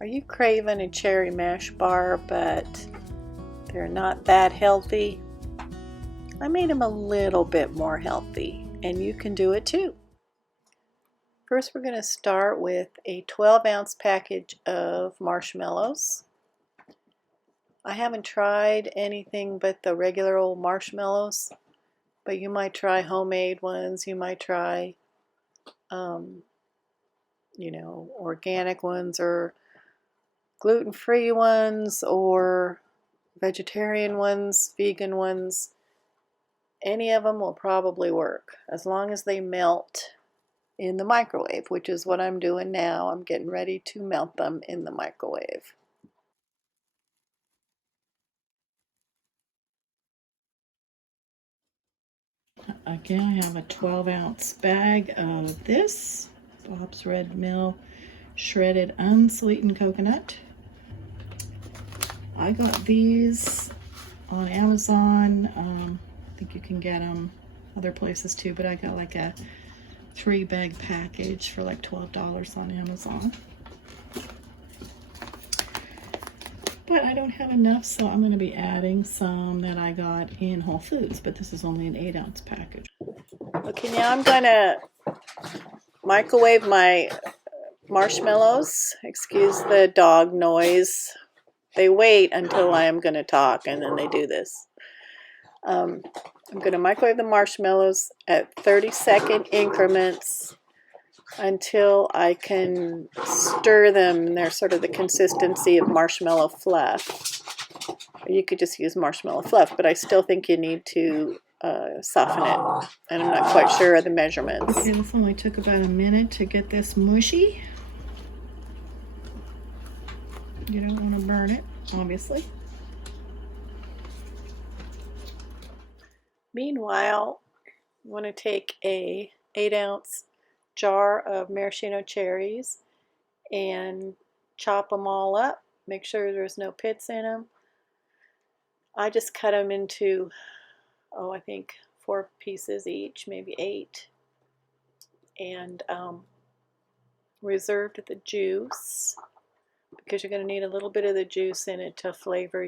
Are you craving a cherry mash bar, but they're not that healthy? I made them a little bit more healthy, and you can do it too. First, we're going to start with a 12-ounce package of marshmallows. I haven't tried anything but the regular old marshmallows, but you might try homemade ones. You might try, organic ones or gluten-free ones or vegetarian ones, vegan ones. Any of them will probably work as long as they melt in the microwave, which is what I'm doing now. I'm getting ready to melt them in the microwave. Again, I have a 12-ounce bag of this Bob's Red Mill shredded unsweetened coconut. I got these on Amazon. I think you can get them other places too, but I got like a 3-bag package for like $12 on Amazon. But I don't have enough, so I'm going to be adding some that I got in Whole Foods, but this is only an 8-ounce package. Okay, now I'm going to microwave my marshmallows. Excuse the dog noise. They wait until I am going to talk, and then they do this. I'm going to microwave the marshmallows at 30-second increments until I can stir them. They're sort of the consistency of marshmallow fluff. Or you could just use marshmallow fluff, but I still think you need to soften it. And I'm not quite sure of the measurements. Okay, this only took about a minute to get this mushy. You don't want to burn it, obviously. Meanwhile, you want to take a 8-ounce jar of maraschino cherries and chop them all up. Make sure there's no pits in them. I just cut them into, I think 4 pieces each, maybe 8. And reserved the juice because you're going to need a little bit of the juice in it to flavor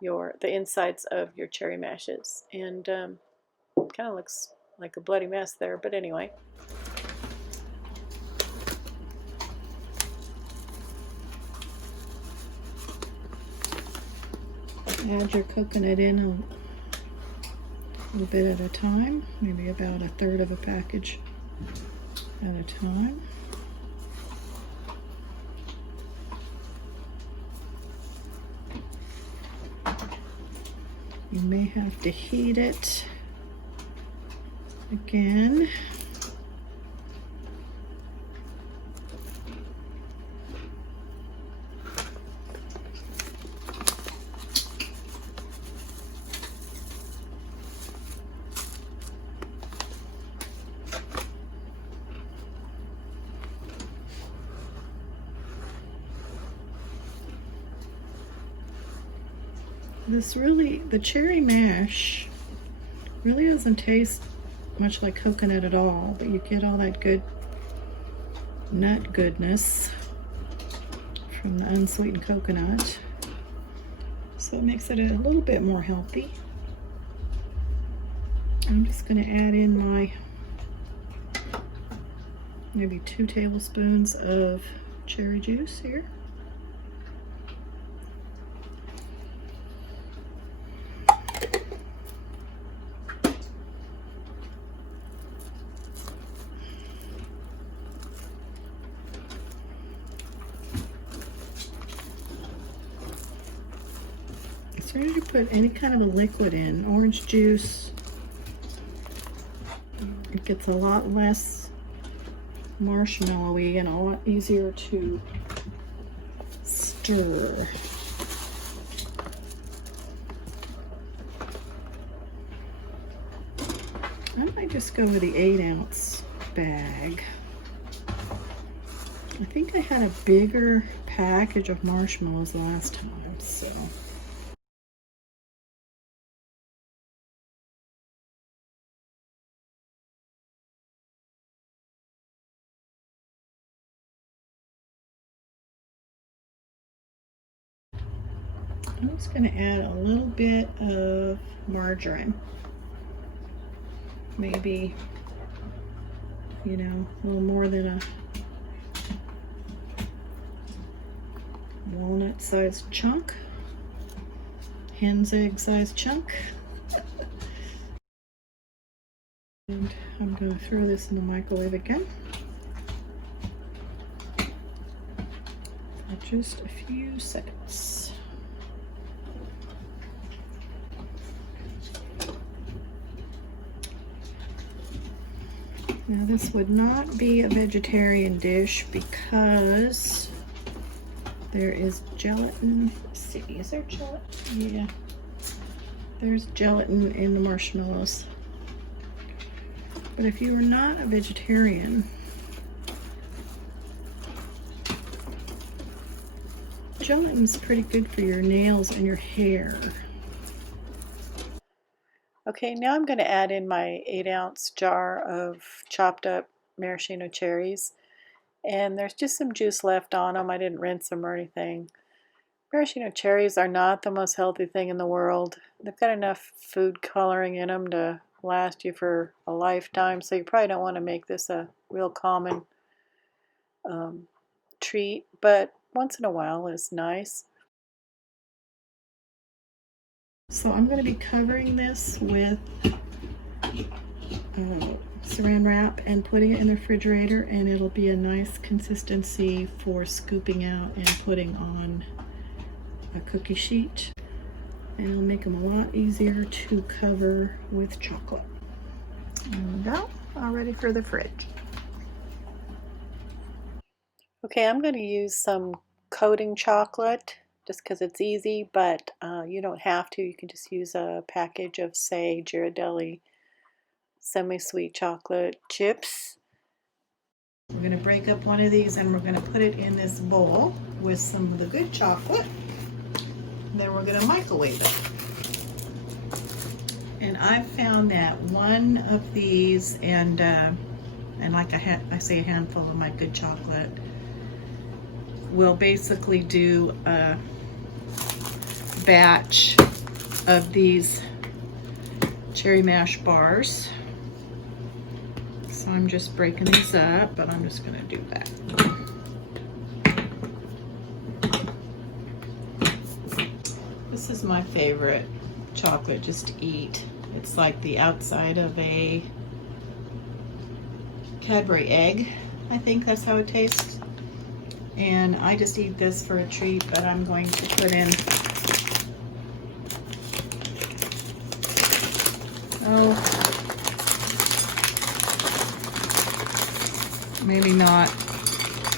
the insides of your cherry mashes. And kind of looks like a bloody mess there, but anyway. Add your coconut in a little bit at a time, maybe about 1/3 of a package at a time. You may have to heat it again. The cherry mash really doesn't taste much like coconut at all, but you get all that good nut goodness from the unsweetened coconut. So it makes it a little bit more healthy. I'm just going to add in my maybe 2 tablespoons of cherry juice here. As soon as you put any kind of a liquid in, orange juice, it gets a lot less marshmallowy and a lot easier to stir. I might just go with the 8-ounce bag. I think I had a bigger package of marshmallows last time, so. I'm just going to add a little bit of margarine. Maybe, you know, a little more than a walnut-sized chunk, hen's egg-sized chunk. And I'm going to throw this in the microwave again for just a few seconds. Now this would not be a vegetarian dish because there is gelatin. Let's see, is there gelatin? Yeah, there's gelatin in the marshmallows. But if you are not a vegetarian, gelatin's pretty good for your nails and your hair. Okay, now I'm going to add in my 8-ounce jar of chopped up maraschino cherries. And there's just some juice left on them. I didn't rinse them or anything. Maraschino cherries are not the most healthy thing in the world. They've got enough food coloring in them to last you for a lifetime, so you probably don't want to make this a real common treat, but once in a while is nice. So I'm going to be covering this with saran wrap and putting it in the refrigerator, and it'll be a nice consistency for scooping out and putting on a cookie sheet, and it'll make them a lot easier to cover with chocolate. There we go, all ready for the fridge. Okay, I'm going to use some coating chocolate just because it's easy, but you don't have to. You can just use a package of, say, Ghirardelli semi-sweet chocolate chips. We're going to break up one of these and we're going to put it in this bowl with some of the good chocolate. And then we're going to microwave it. And I've found that one of these and like I say, a handful of my good chocolate will basically do a batch of these cherry mash bars. So I'm just breaking these up, but I'm just going to do that. This is my favorite chocolate just to eat. It's like the outside of a Cadbury egg. I think that's how it tastes. And I just eat this for a treat, but I'm going to put in, maybe not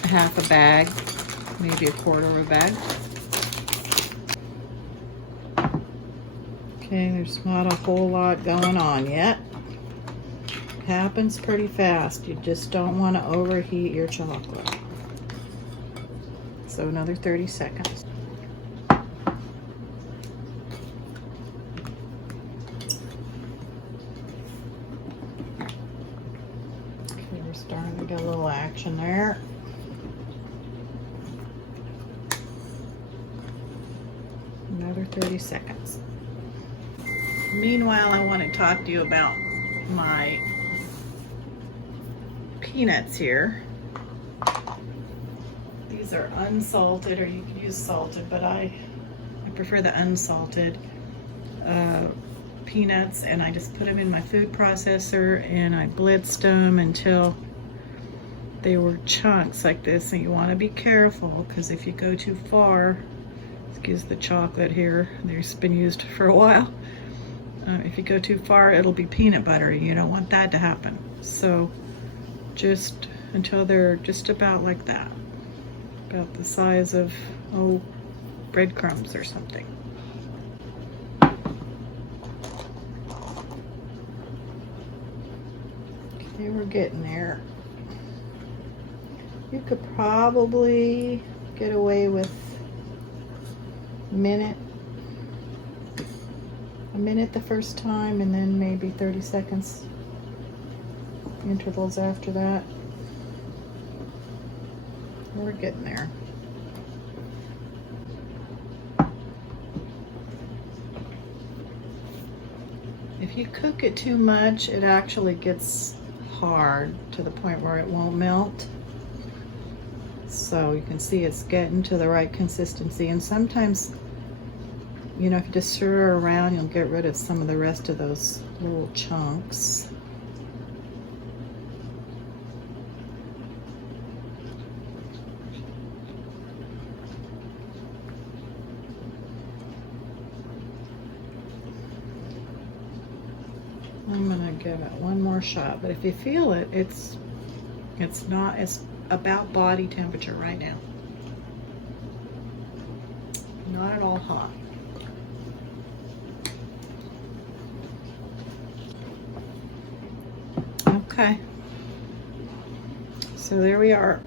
half a bag, maybe a quarter of a bag. Okay, there's not a whole lot going on yet. It happens pretty fast. You just don't want to overheat your chocolate. So another 30 seconds. Okay, we're starting to get a little action there. Another 30 seconds. Meanwhile, I want to talk to you about my peanuts here. These are unsalted, or you can use salted, but I prefer the unsalted peanuts, and I just put them in my food processor and I blitzed them until they were chunks like this. And you want to be careful, because if you go too far, excuse the chocolate here, they've been used for a while. If you go too far, it'll be peanut butter. You don't want that to happen. So just until they're just about like that, about the size of, breadcrumbs or something. Okay, we're getting there. You could probably get away with a minute the first time, and then maybe 30 seconds intervals after that. We're getting there. if you cook it too much, it actually gets hard to the point where it won't melt. So you can see it's getting to the right consistency, and sometimes, you know, if you just stir around, you'll get rid of some of the rest of those little chunks. I'm gonna give it one more shot, but if you feel it, it's about body temperature right now. Not at all hot. Okay, so there we are.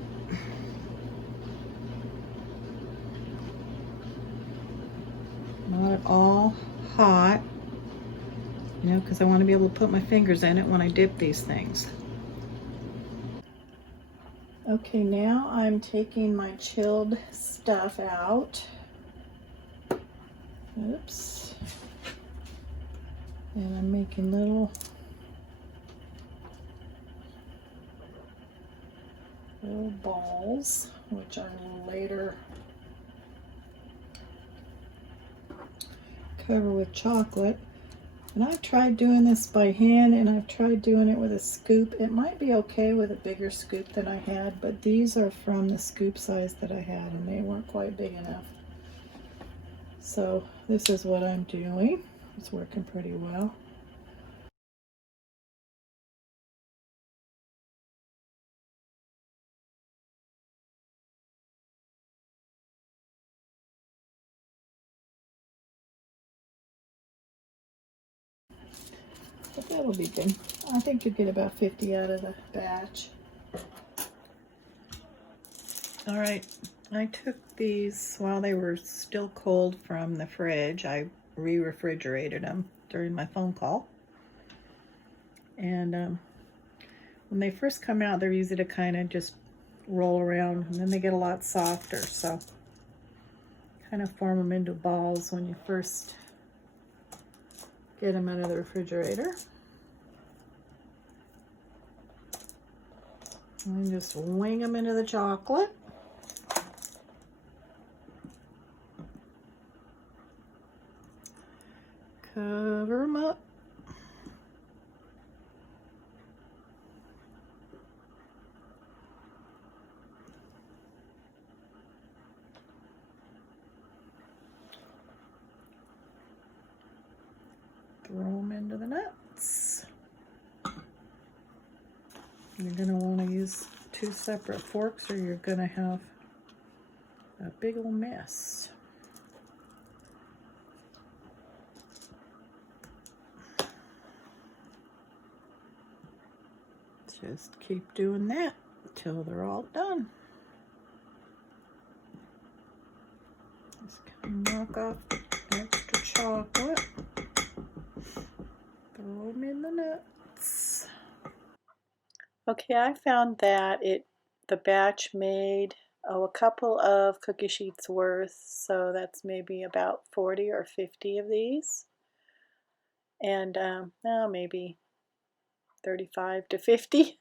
Not at all hot, you know, because I want to be able to put my fingers in it when I dip these things. Okay, now I'm taking my chilled stuff out. Oops. And I'm making little balls, which I will later cover with chocolate. And I've tried doing this by hand, and I've tried doing it with a scoop. It might be okay with a bigger scoop than I had, but these are from the scoop size that I had, and they weren't quite big enough. So this is what I'm doing. It's working pretty well. But that'll be good. I think you'll get about 50 out of the batch. All right, I took these while they were still cold from the fridge. I re-refrigerated them during my phone call. And when they first come out, they're easy to kind of just roll around, and then they get a lot softer. So kind of form them into balls when you first get them out of the refrigerator. And just wing them into the chocolate. Cover them up. Throw them into the nuts. You're going to want to use 2 separate forks, or you're going to have a big old mess. Just keep doing that until they're all done. Just kind of knock off the extra chocolate. Throw them in the nuts. Okay, I found that the batch made a couple of cookie sheets worth, so that's maybe about 40 or 50 of these, and maybe 35 to 50.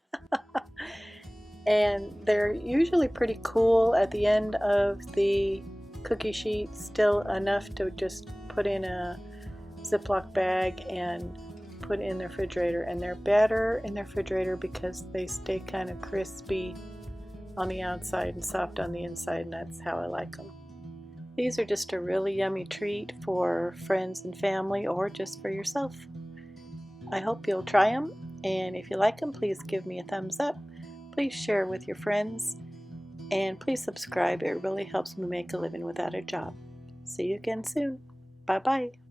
And they're usually pretty cool at the end of the cookie sheet, still enough to just put in a Ziploc bag and put in the refrigerator. And they're better in the refrigerator because they stay kind of crispy on the outside and soft on the inside, and that's how I like them. These are just a really yummy treat for friends and family, or just for yourself. I hope you'll try them, and if you like them, please give me a thumbs up. Please share with your friends, and please subscribe. It really helps me make a living without a job. See you again soon. Bye-bye.